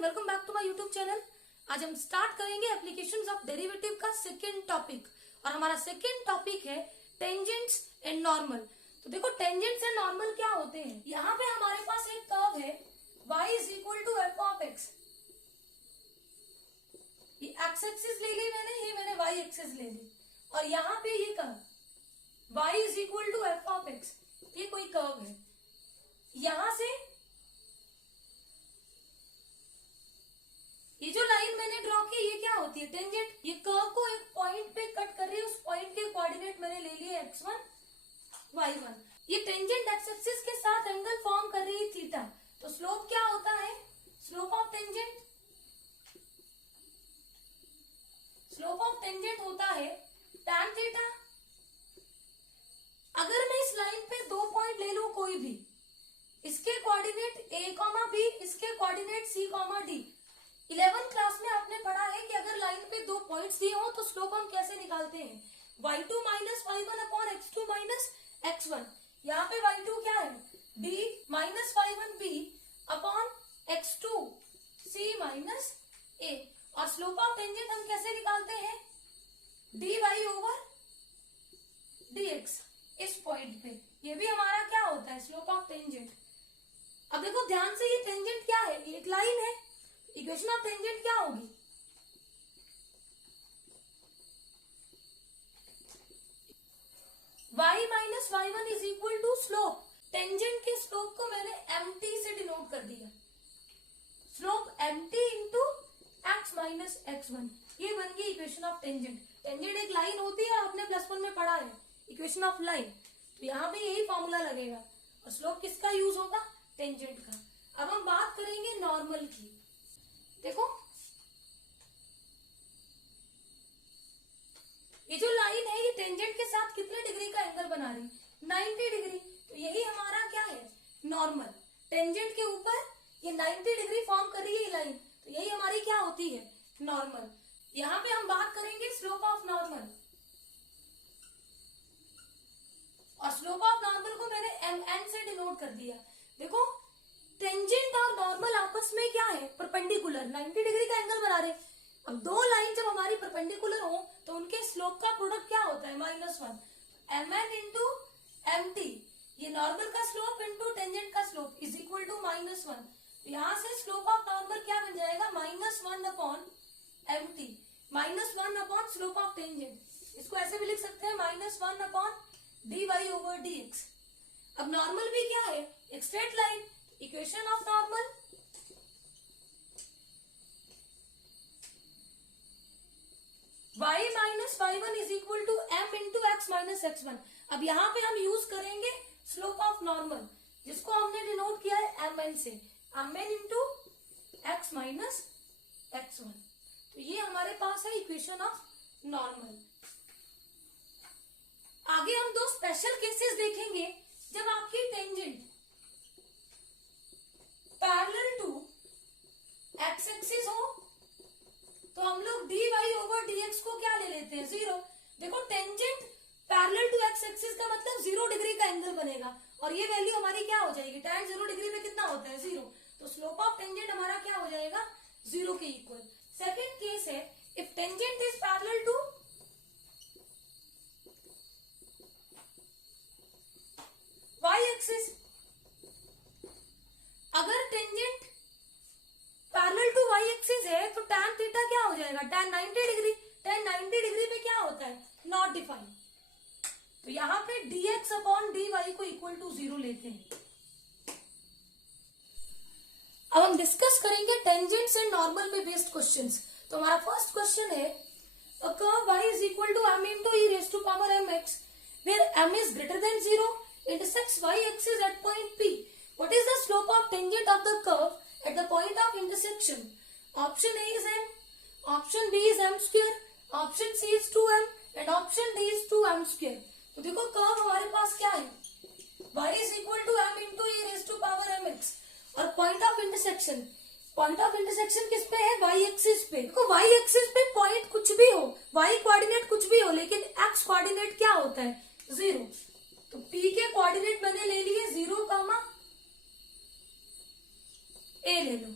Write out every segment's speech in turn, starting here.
Everyone, welcome back to my YouTube channel. आज हम start करेंगे एप्लीकेशंस ऑफ डेरिवेटिव का सेकंड टॉपिक और हमारा सेकंड टॉपिक है टेंजेंट्स एंड नॉर्मल। तो देखो टेंजेंट्स एंड नॉर्मल क्या होते हैं। यहाँ पे हमारे पास एक कर्व है y is equal to f of x. ये एक्स एक्सिस ले ली मैंने, ये मैंने y एक्सिस ले ली और यहाँ पे ये curve y is equal to f of x, ये कोई कर्व है। यहां से ये जो लाइन मैंने ड्रॉ की ये क्या होती है, टेंजेंट। ये कर्व को एक पॉइंट पे कट कर रही है, उस पॉइंट के कोऑर्डिनेट मैंने ले लिए x1 y1। ये टेंजेंट एक्स एक्सिस के साथ एंगल फॉर्म कर रही है थीटा। तो स्लोप क्या होता है, स्लोप ऑफ टेंजेंट होता है tan थीटा। अगर मैं इस लाइन पे दो पॉइंट ले लू कोई भी, इसके कोऑर्डिनेट a, b, इसके coordinate c, d। 11th class में आपने पढ़ा है कि अगर लाइन पे दो पॉइंट्स दिए हो तो स्लोप हम कैसे निकालते हैं, y2 minus y1 upon x2 minus x1। यहाँ पे y2 क्या है, b minus y1 b upon x2 c minus a। और स्लोप ऑफ टेंजेंट हम कैसे निकालते हैं, dy ओवर dx। इस पॉइंट पे ये भी हमारा क्या होता है, स्लोप ऑफ टेंजेंट। अब देखो ध्यान से, ये टेंजेंट क्या है, ये एक लाइन है। इक्वेशन ऑफ टेंजेंट क्या होगी, y minus y1 is equal to slope. Tangent के स्लोप को मैंने mt से डिनोट कर दिया, slope mt into x minus x1। ये बन गई इक्वेशन ऑफ टेंजेंट। टेंजेंट एक लाइन होती है, आपने +1 में पढ़ा है, इक्वेशन ऑफ लाइन। तो यहाँ पे यही फॉर्मूला लगेगा और स्लोप किसका यूज होगा, टेंजेंट का। अब हम बात करेंगे नॉर्मल की। देखो ये जो लाइन है ये टेंजेंट के साथ कितने डिग्री का एंगल बना रही, 90 डिग्री। तो यही हमारा क्या है, नॉर्मल। टेंजेंट के ऊपर ये 90 डिग्री फॉर्म कर रही है ये लाइन, तो यही हमारी क्या होती है, नॉर्मल। यहाँ पे हम बात करेंगे स्लोप ऑफ नॉर्मल, और स्लोप ऑफ नॉर्मल को मैंने mn से डिनोट कर दिया। देखो टेंजेंट और नॉर्मल आपस में क्या है, परपेंडिकुलर, 90 डिग्री का एंगल बना रहे। अब दो लाइन जब हमारी परपेंडिकुलर हो तो उनके स्लोप का प्रोडक्ट क्या होता है, -1। mn इंटू mt, ये नॉर्मल का स्लोप इंटू टेंजेंट का स्लोप इज इक्वल टू -1। यहाँ से स्लोप ऑफ नॉर्मल क्या बन जाएगा, -1 upon mt, -1 upon slope of tangent. इसको ऐसे भी लिख सकते हैं, -1 अपॉन dy ओवर dx। अब नॉर्मल भी क्या है, एक straight line. Equation of normal, y minus y1 is equal to m into x minus x1। अब यहाँ पे हम यूज करेंगे स्लोप ऑफ नॉर्मल, जिसको हमने डिनोट किया है mn से, mn into x minus x1। तो ये हमारे पास है इक्वेशन ऑफ नॉर्मल। आगे हम दो स्पेशल केसेस देखेंगे जब आपकी tangent parallel to x axis हो तो हम लोग dy ओवर dx को क्या ले लेते हैं, 0। देखो tangent parallel to x axis का मतलब 0 डिग्री का एंगल बनेगा और ये वैल्यू हमारी क्या हो जाएगी, tan 0 डिग्री पे कितना होता है, 0। तो स्लोप ऑफ टेंजेंट हमारा क्या हो जाएगा, 0 के इक्वल। सेकेंड केस है, if tangent is parallel to y axis. अगर tangent parallel to y axis है तो tan थीटा क्या हो जाएगा, tan 90 डिग्री। tan 90 डिग्री पे क्या होता है, नॉट डिफाइंड। तो यहाँ पे dx अपॉन dy को इक्वल टू 0 लेते हैं। अब हम डिस्कस करेंगे टेंजेंट्स एंड नॉर्मल पे बेस्ड क्वेश्चंस। तो हमारा फर्स्ट क्वेश्चन है, a curve y is equal to m into e raised to power mx where m is greater than 0 intersects y axis at point P. What is the slope of tangent of the curve at the point of intersection? Option A is m, option B is m square, option C is 2m and option D is 2m square. तो देखो curve हमारे पास क्या है, y is equal to m into e raised to power mx और point of intersection, point of intersection किस पे है, y axis पे। देखो y एक्सिस पे पॉइंट कुछ भी हो, y कोऑर्डिनेट कुछ भी हो, लेकिन x कोऑर्डिनेट क्या होता है, 0। तो P के कोऑर्डिनेट मैंने ले लिए 0, a ले लो।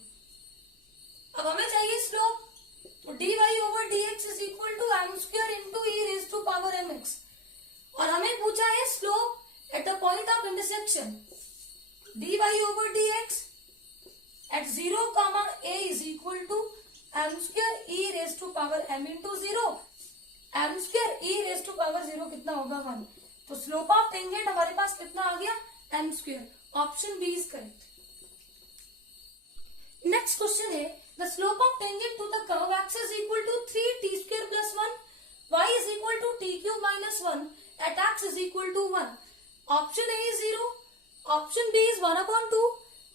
अब हमें चाहिए स्लोप, तो dy over dx is equal to m square into e raise to power m x, और हमें पूछा है slope at the point of intersection, dy over dx at 0, a is equal to m square e raise to power m into 0, m square e raise to power 0 कितना होगा 1, तो slope of tangent हमारे पास कितना आ गया M square, option B is correct. Next question है the slope of tangent to the curve x is equal to 3t square plus 1, y is equal to t cube minus 1 at x is equal to 1, option A is 0, option B is 1/2,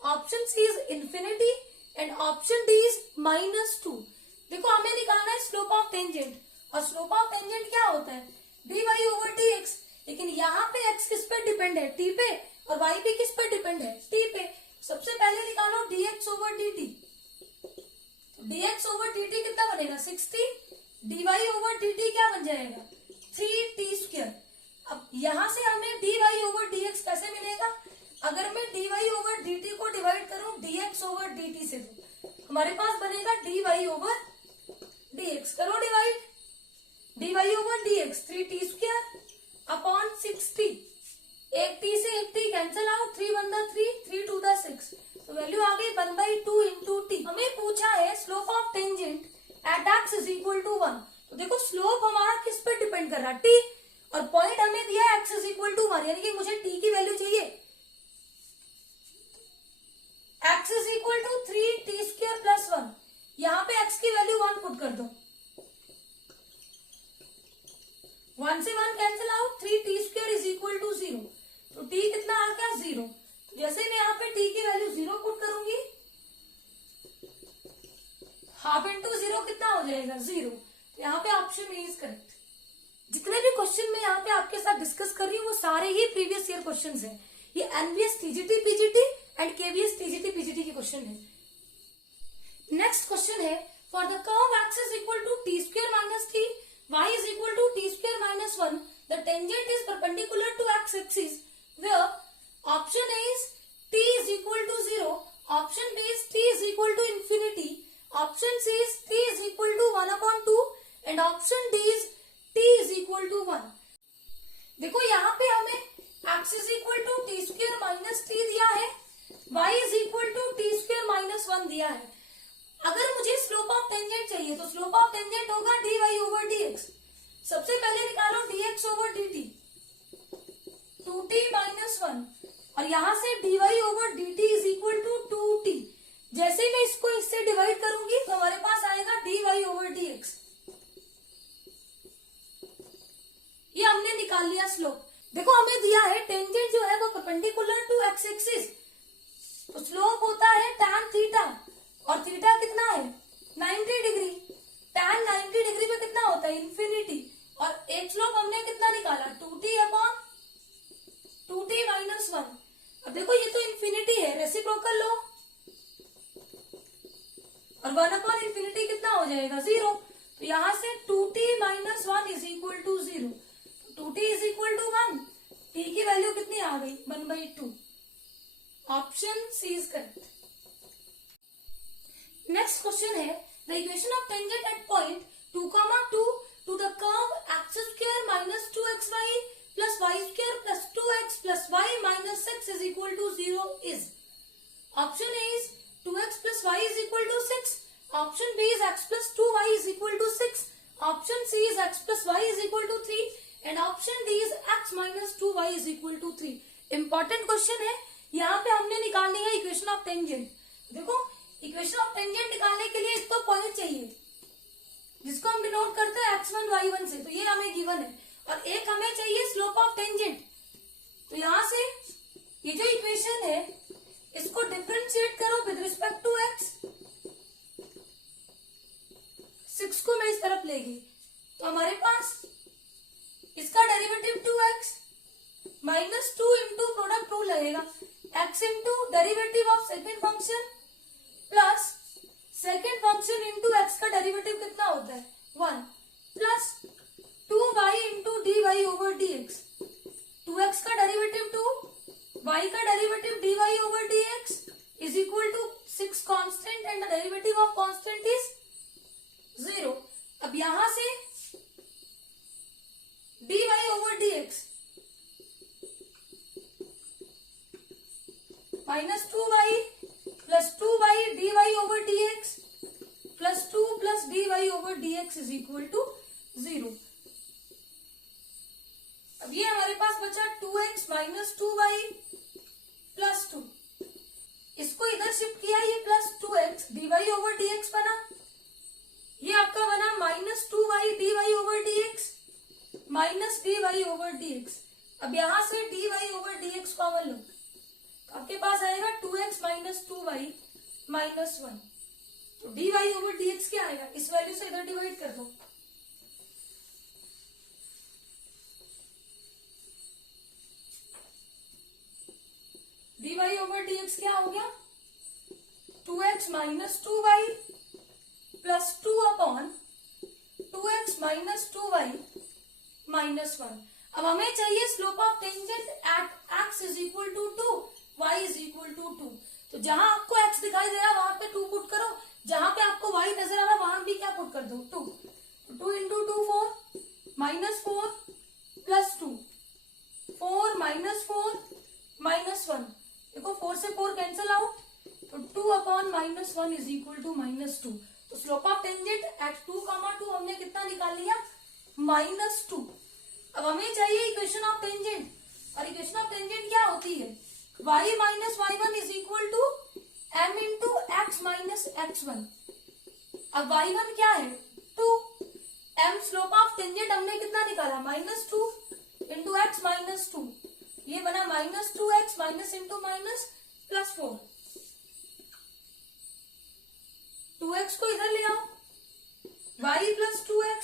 option C is infinity and option D is -2। देखो हमें निकालना है slope of tangent, और slope of tangent क्या होता है dy over dx, लेकिन यहाँ पे x किस पे डिपेंड है t पे, और y भी किस पे डिपेंड है t पे। सबसे पहले निकालो dx over dt, dx over dt कितना बनेगा 60, dy ओवर dt क्या बन जाएगा 3t स्क्वायर। अब यहाँ से हमें dy ओवर dx कैसे मिलेगा, अगर मैं dy ओवर dt को डिवाइड करूं dx ओवर dt से, तो हमारे पास बनेगा dy ओवर dx, करो divide, dy over dx 3t square upon 60, एक t से एक t कैंसिल आउट, 3 1 3, 3 2 6, तो वैल्यू आ गई 1/2 इंटू t। हमें पूछा है slope of tangent at x is equal to 1, तो देखो स्लोप हमारा किस पे डिपेंड कर रहा है t, और पॉइंट हमें दिया है x इज इक्वल टू 1, यानी कि मुझे t की वैल्यू चाहिए, x is equal to 3t square plus 1, यहाँ पे x की वैल्यू 1 पुट कर दो, 1 से 1 cancel out, 3t square is equal to 0, तो t कितना आ गया 0, जैसे मैं यहाँ पे t की वैल्यू 0 पुट करूंगी, हाफ इंटू 0 कितना हो जाएगा 0, तो यहाँ पे ऑप्शन ए इज करेक्ट। जितने भी क्वेश्चन मैं यहाँ पे आपके साथ डिस्कस कर रही हूँ वो सारे ही प्रीवियस ईयर क्वेश्चन है, ये NBS TGT PGT and KVS TGT PGT के क्वेश्चन है। नेक्स्ट क्वेश्चन है for the curve x is equal to t square minus t, y is equal to t square minus 1, the tangent is perpendicular to x axis where option A is t is equal to 0, option B is t is equal to infinity, option C is t is equal to 1/2 and option D is t is equal to 1। देखो यहाँ पे हमें x is equal to t square minus t दिया है, y is equal to t square minus 1 दिया है। अगर मुझे स्लोप ऑफ टेंजेंट चाहिए तो स्लोप ऑफ टेंजेंट होगा dy ओवर dx, सबसे पहले निकालो dx over dt 2t minus 1, और यहां से dy over dt is equal to 2t, जैसे मैं इसको इससे डिवाइड करूंगी तो हमारे पास आएगा dy ओवर dx, ये हमने निकाल लिया स्लोप। देखो हमें दिया है टेंजेंट जो है वो परपेंडिकुलर टू एक्स एक्सिस, तो स्लोप होता है tan थीटा, और थीटा कितना है 90 डिग्री, tan 90 डिग्री पे कितना होता है इन्फिनिटी, और एक स्लोप हमने कितना निकाला 2t अपॉन 2t माइनस 1। अब देखो ये तो इन्फिनिटी है, रेसिप्रोकल लो, और 1 अपॉन इन्फिनिटी कितना हो जाएगा 0, तो यहां से 2t minus 1 is equal to 0, 2t is equal to 1, t की वैल्यू कितनी आ गई 1/2, option C is correct. Next question है the equation of tangent at point 2, 2 to the curve x square minus 2xy plus y square plus 2x plus y minus 6 is equal to 0 is, option A is 2x plus y is equal to 6, option B is x plus 2y is equal to 6, option C is x plus y is equal to 3 and option D is x minus 2y is equal to 3। Important question है, यहाँ पे हमने निकालनी है equation of tangent. देखो equation of tangent निकालने के लिए एक तो पॉइंट चाहिए जिसको हम डिनोट करते हैं x1 y1 से, तो ये हमें गिवन है, और एक हमें चाहिए स्लोप ऑफ टेंजेंट। तो यहाँ से ये जो इक्वेशन है इसको डिफरेंशिएट करो विद रिस्पेक्ट टू x, 6 को मैं इस तरफ लेगी तो हमारे पास इसका derivative 2x minus 2 into product rule लगेगा, x into derivative of second function plus second function into x का डेरिवेटिव कितना होता है 1 plus 2y into dy over dx, 2x का डेरिवेटिव 2, y का derivative dy over dx is equal to 6 constant and the derivative of constant is 0। अब यहां से dy over dx minus 2y plus 2y dy over dx plus 2 plus dy over dx is equal to 0। अब ये हमारे पास बचा 2x minus 2y plus 2। इसको इधर shift किया, ये plus 2x dy over dx बना, ये आपका बना minus 2y dy over dx minus dy over dx। अब यहां से dy over dx कॉमन लो, आपके पास आएगा 2x माइनस 2y माइनस 1। तो dy over dx क्या आएगा, इस वैल्यू से इधर डिवाइड कर दो। dy over dx क्या हो गया, 2x minus 2y plus 2 upon 2x minus 2y minus 1। अब हमें चाहिए slope of tangent at x is equal to 2, y is equal to 2। तो जहां आपको x दिखाई दे रहा है वहां पे 2 पुट करो, जहां पे आपको y नजर आ रहा है वहां भी क्या पुट कर दो, 2। तो 2 into 2 4 minus 4 plus 2 4 minus 4 minus 1। देखो 4 से 4 कैंसिल आउट, तो 2 upon minus 1 is equal to minus 2। तो स्लोप ऑफ टेंजेंट एट 2,2 हमने कितना निकाल लिया, माइनस 2। अब हमें चाहिए इक्वेशन ऑफ टेंजेंट, और इक्वेशन ऑफ टेंजेंट क्या होती है, y minus y1 is equal to m into x minus x1। अब y1 क्या है, 2, m स्लोप ऑफ टेंजेंट हमने कितना निकाला, माइनस 2 इंटू एक्स माइनस 2, ये बना minus 2x minus into minus plus 4। 2x को इधर ले आओ, y प्लस 2x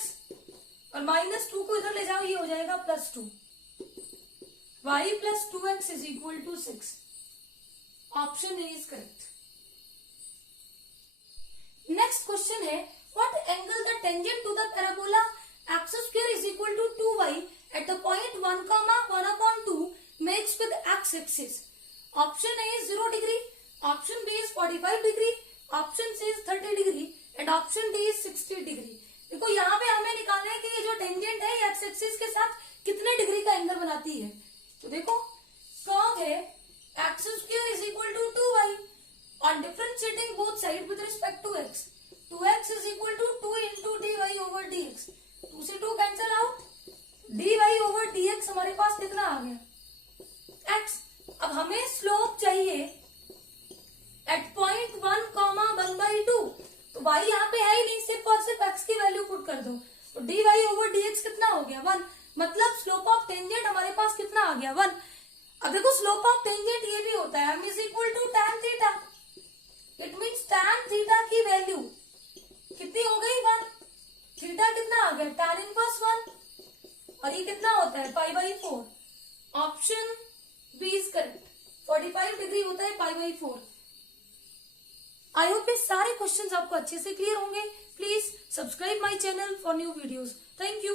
और माइनस 2 को इधर ले जाओ, ये हो जाएगा plus 2। y plus 2x is equal to 6। Option A is correct. Next question है, what angle the tangent to the parabola x square is equal to 2y at the point 1,1/2 makes with x axis. Option A is 0 degree, option B is 45 degree, option C is 30 degree and option D is 60 degree. देखो यहाँ पे हमें निकालना है कि ये जो tangent है ये एक्स एक्सिस के साथ कितने डिग्री का एंगल बनाती है। तो देखो कर्व है x square is equal to 2y, on differentiating both side with respect to x, 2x is equal to 2 into dy over dx, 2 से 2 cancel out, dy over dx हमारे पास कितना आ गया, x। अब हमें स्लोप चाहिए एट पॉइंट 1,1/2, तो y यहाँ पे है ही नहीं, सिर्फ और सिर्फ x की वैल्यू पुट कर दो, तो dy ओवर dx कितना हो गया, 1। मतलब स्लोप ऑफ टेंजेंट हमारे पास कितना आ गया, 1। अब देखो स्लोप ऑफ टेंजेंट ये भी होता है, m is equal to tan theta, it means tan theta की वैल्यू कितनी हो गई, 1। थीटा कितना आ गया, tan इनवर्स 1, और ये कितना होता है, π/4। Option B is correct, 45 degree होता है π/4। आई होप ये सारे क्वेश्चंस आपको अच्छे से क्लियर होंगे। Please subscribe my channel for new videos. Thank you.